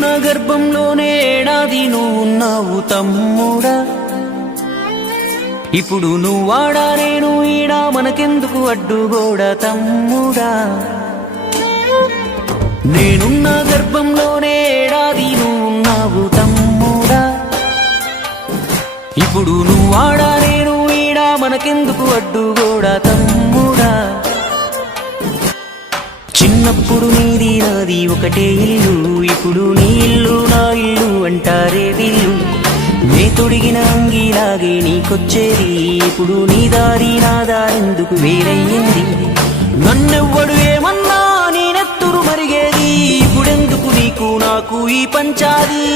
నేనున్న గర్భంలోనే ఏడాది నువ్వున్నావు తమ్ముడా. ఇప్పుడు నువ్వాడా నేను ఈడా మనకెందుకు అడ్డుగోడా తమ్ముడా. నేనున్న గర్భంలోనే ఏడాది నువ్వున్నావు తమ్ముడా. ఇప్పుడు నువ్వాడా నేను ఈడా మనకెందుకు అడ్డుగోడా తమ్ముడా. చిన్నప్పుడు నీది నాది ఒకటే ఇల్లు, ఇప్పుడు నీ ఇల్లు నా ఇల్లు అంటారే వీళ్ళు. నే తొడిగిన అంగీలాగే నీకొచ్చేది, ఇప్పుడు నీ దారి నా దారెందుకు వేరయ్యింది. నన్నెవ్వడు ఏమన్నా నేనెత్తురు మరిగేది, ఇప్పుడెందుకు నీకు నాకు ఈ పంచాది.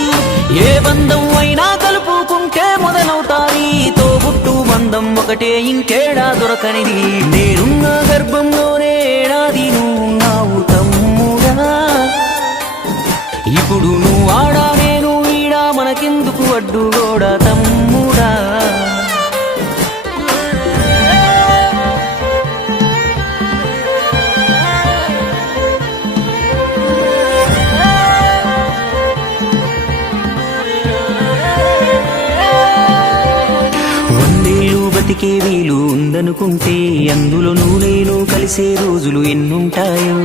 ఏ బంధం అయినా కలుపుకుంటే మొదలవుతాది, తోబుట్టు బంధం ఒకటే ఇంకేడా దొరకనిది. నేనున్న గర్భంలోనే ఏడాది నువ్వున్నావు తమ్ముడా. ఇప్పుడు నువ్వాడా నేను ఈడా మనకెందుకు అడ్డుగోడా తమ్ముడా. బతికే వీలు ఉందనుకుంటే అందులో నేను కలిసే రోజులు ఎన్నుంటాయో.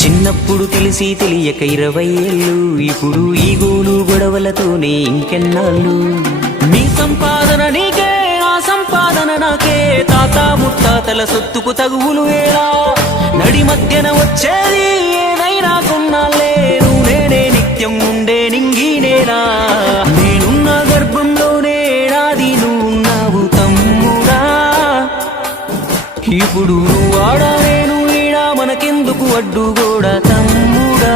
చిన్నప్పుడు తెలిసి తెలియక 20 ఏళ్ళు, ఇప్పుడు ఈ గోలు గొడవలతోనే ఇంకెన్నాళ్ళు. నీ సంపాదన నీకే ఆ సంపాదన నాకే, తాత ముత్తాతల సొత్తుకు తగువులు వేళ. నడి మధ్యన వచ్చేది ఏదైనా కొన్నాళ్ళే, నువ్వు నేనే నిత్యం ఉండే నింగినేనా. నేనున్న గర్భంలోనే ఏడాది నువ్వున్నావు తమ్ముడా. ఇప్పుడు నువ్వాడా నేను ఈడా మనకెందుకు అడ్డుగోడా తమ్ముడా.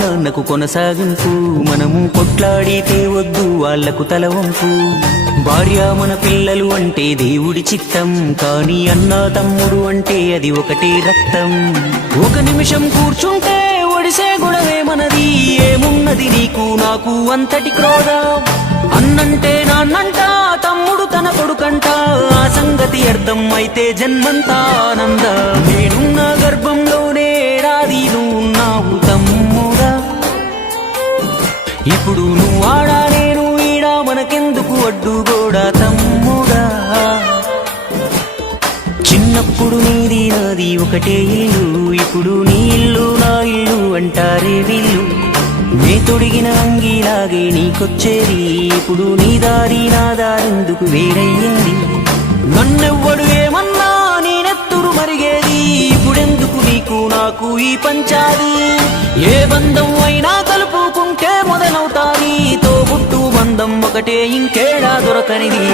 నాన్నకు కొనసాగింపు, మనము కొట్లాడితే వద్దు వాళ్లకు తలవంపు. భార్య మన పిల్లలు అంటే దేవుడి చిత్తం, కానీ అన్న తమ్ముడు అంటే అది ఒకటే రక్తం. ఒక నిమిషం కూర్చుంటే ఒడిసే గొడవే మనది, ఏమున్నది నీకు నాకు అంతటి క్రోధం. అన్నంటే నాన్నంట, తమ్ముడు తన కొడుకంట, ఆ సంగతి అర్థం అయితే జన్మంతా ఆనంద. నేనున్న గర్భంలోనే ఏడాది నువ్వున్నావు తమ్ముడా. ఇప్పుడు నువ్వాడా నేను ఈడా మనకెందుకు అడ్డుగోడా తమ్ముడా. చిన్నప్పుడు నీది నాది ఒకటే ఇల్లు, ఇప్పుడు నీ ఇల్లు నా ఇల్లు అంటారే వీళ్ళు. నే తొడిగిన అంగీలాగే నీకొచ్చేది, ఇప్పుడు నీ దారి నా దారెందుకు వేరయ్యింది. నన్నెవ్వడు ఏమన్నా నేనెత్తురు మరిగేది, ఇప్పుడెందుకు నీకు నాకు ఈ పంచాది. ఏ బంధం అయినా కలుపుకుంటే మొదలవుతాది, తోబుట్టు బంధం ఒకటే ఇంకేడా దొరకనిది.